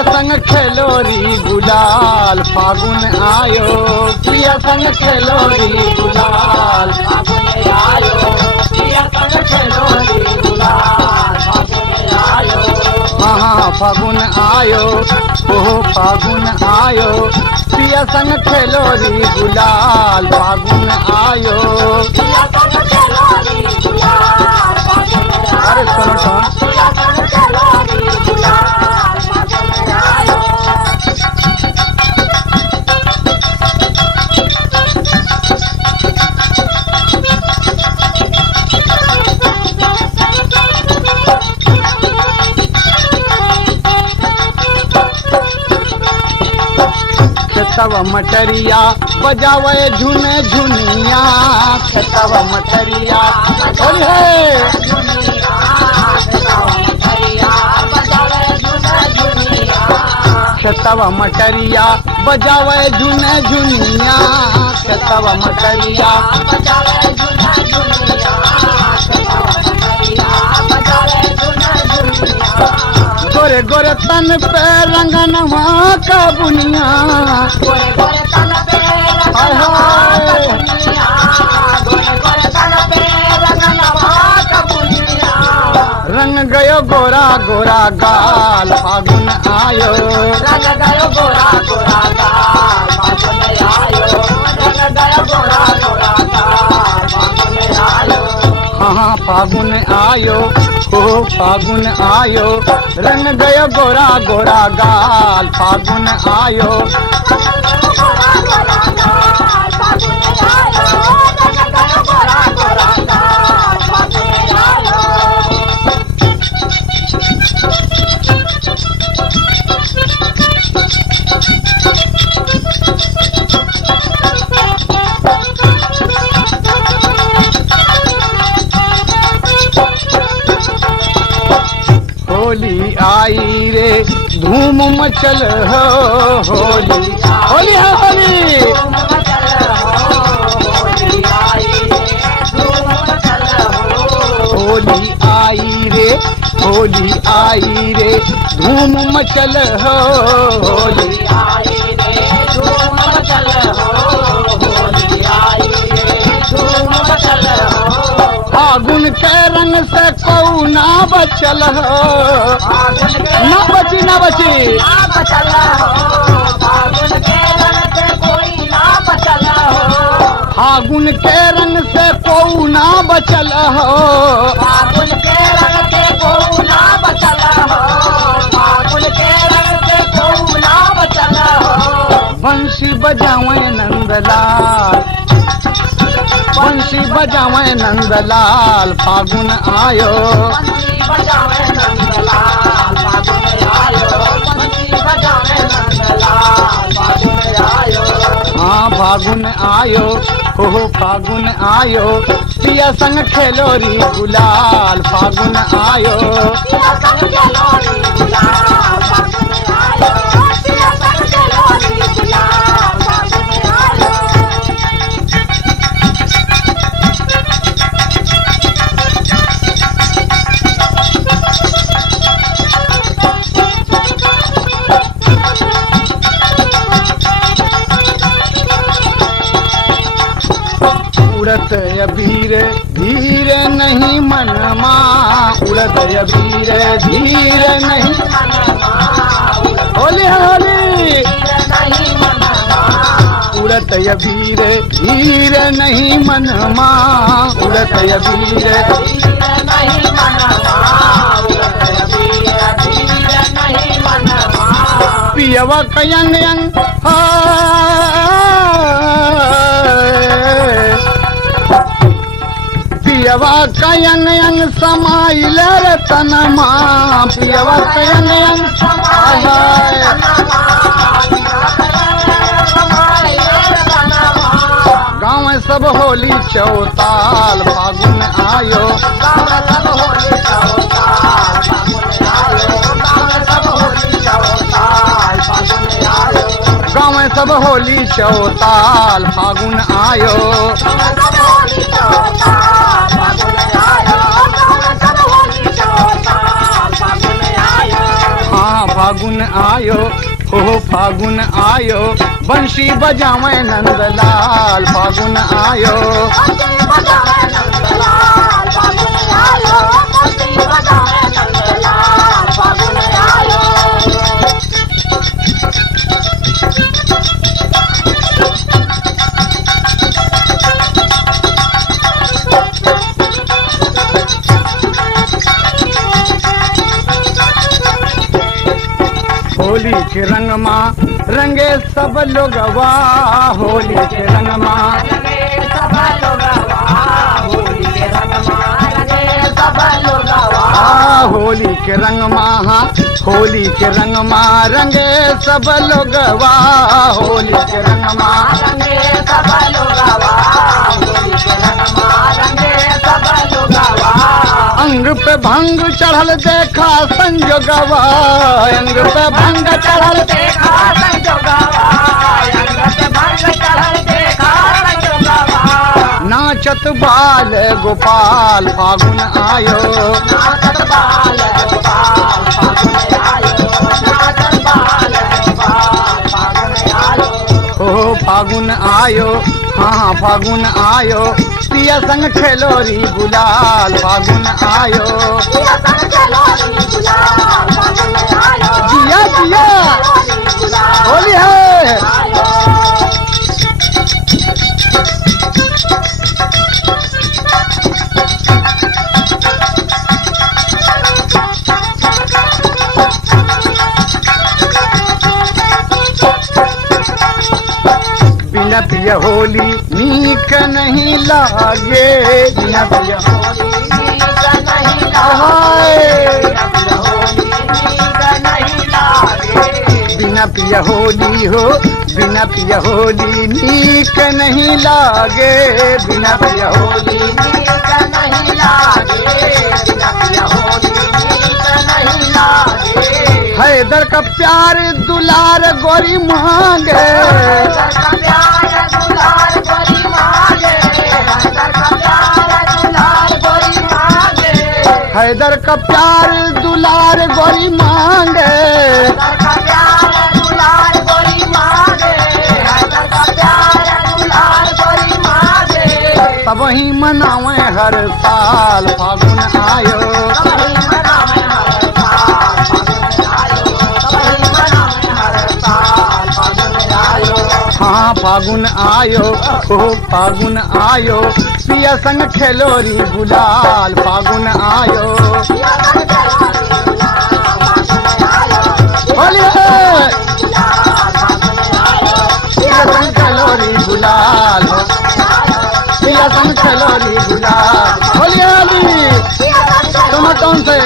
पिया संग खेलोरी गुलाल फागुन आयो, पिया संग खेलोरी गुलाल फागुन आयो, पिया संग खेलोरी गुलाल फागुन आयो। हाँ फागुन आयो, ओ फागुन आयो, पिया संग खेलोरी गुलाल फागुन आयो, पिया संग खेलोरी गुलाल फागुन आयो। अरे सुनो सुनो, पिया संग खेलोरी गुलाल फागुन आयो। तब मटरिया बजावे झुन झुनिया, तब मटरिया तब मटरिया बजावे झुन झुनिया, तब मटरिया बजावे झुन झुनिया, गोरे गोरे तन पे रंगनवा का बुनिया, गोरे गोरे तन पे रंग गयो गोरा गोरा गाल फागुन आयो, रंग गयो गोरा गोरा गाल फागुन आयो, रंग गयो गोरा गोरा गाल फागुन आयो। हाँ फागुन आयो, ओ फागुन आयो, रंग गयो गोरा गोरा गाल फागुन आयो। होली आई रे धूम मचल हो, होली होली है होली, होली आई रे, होली आई रे धूम मचल हो, होली आई रे धूम मचल हो, होली आई रे धूम मचल हो। फागुन के रंग से कऊ ना बचल हो, ना बची ना बची, फागुन के रंग से कोई ना बचल हो, फागुन के रंग से कोऊ ना बचल हो, फागुन के रंग से कोऊ ना बचल हो, फागुन के रंग से कोऊ ना बचल हो। बंसी बजावे नंदलाल, बंसी बजावे नंदलाल फागुन आयो, बंसी बजावे नंदलाल फागुन आयो, बंसी बजावे नंदलाल फागुन आयो। हाँ फागुन आयो, हो फागुन आयो, पिया संग खेलोरी गुलाल फागुन आयो, पिया संग खेलोरी गुलाल फागुन आयो, पिया संग खेलोरी गुलाल फागुन आयो। उड़त अबीर धीर नहीं मनमा, उड़त अबीर धीर नहीं, होली होली, उड़त अबीर धीर नहीं मनमा, उड़त अबीर धीर नहीं मनमा, उड़त अबीर धीर नहीं मनमा। पियवा कयंग यंग पियवा कयंग यंग समाइल रतनमा, पियवा कयंग यंग समाइल गाँव सब होली चौताल फागुन आयो, गाँव सब होली चौताल फागुन आयो, गाँव सब होली चौताल फागुन आयो, गाँव सब होली चौताल फागुन आयो। हाँ फागुन आयो, हो फागुन आयो, बंशी बजावे नंदलाल। फागुन आयो, होली के रंग माँ रंगे सब लोगवा। होली के रंग माँ होली के रंग माँ, होली के रंग माँ रंगे सब लोगवा। होली के रंग माँ रंगे सब लोगवा। होली के रंग माँ रंगे सब लोगवा। अंग पे भंग चढ़ल देखा संजोगवा। अंग पे भंग चढ़ल देखा संजोगवा। अंग पे भंग चढ़ल देखा संजोगवा। नाचत बाल गोपाल फागुन आयो, नाचत बाल गोपाल फागुन आयो, नाचत बाल गोपाल फागुन आयो। हो फागुन आयो, हाँ फागुन आयो, पिया संग खेलोरी गुलाल। फागुन आयो, पिया संग खेलोरी गुलाल। फागुन आयो, जिया जिया होली है। बिना पिया होली नीक नहीं लागे। बिना पिया होली नीक नहीं लागे। बिना पिया होली हो, बिना पिया होली नीक नहीं लागे। बिना पिया होली नीक नहीं लागे। बिना पिया होली नीक नहीं लागे। हैदर का प्यार दुलार गोरी मांगे। हैदर का प्यार दुलार गोरी मांगे। तब ही मनावे हर साल फागुन आयो। हाँ फागुन आयो, हो फागुन आयो, पिया संग खेलोरी गुलाल। फागुन आयो, होली है। पिया संग खेलोरी गुलाल, पिया संग खेलोरी गुलाल। होली होली तुम कौन से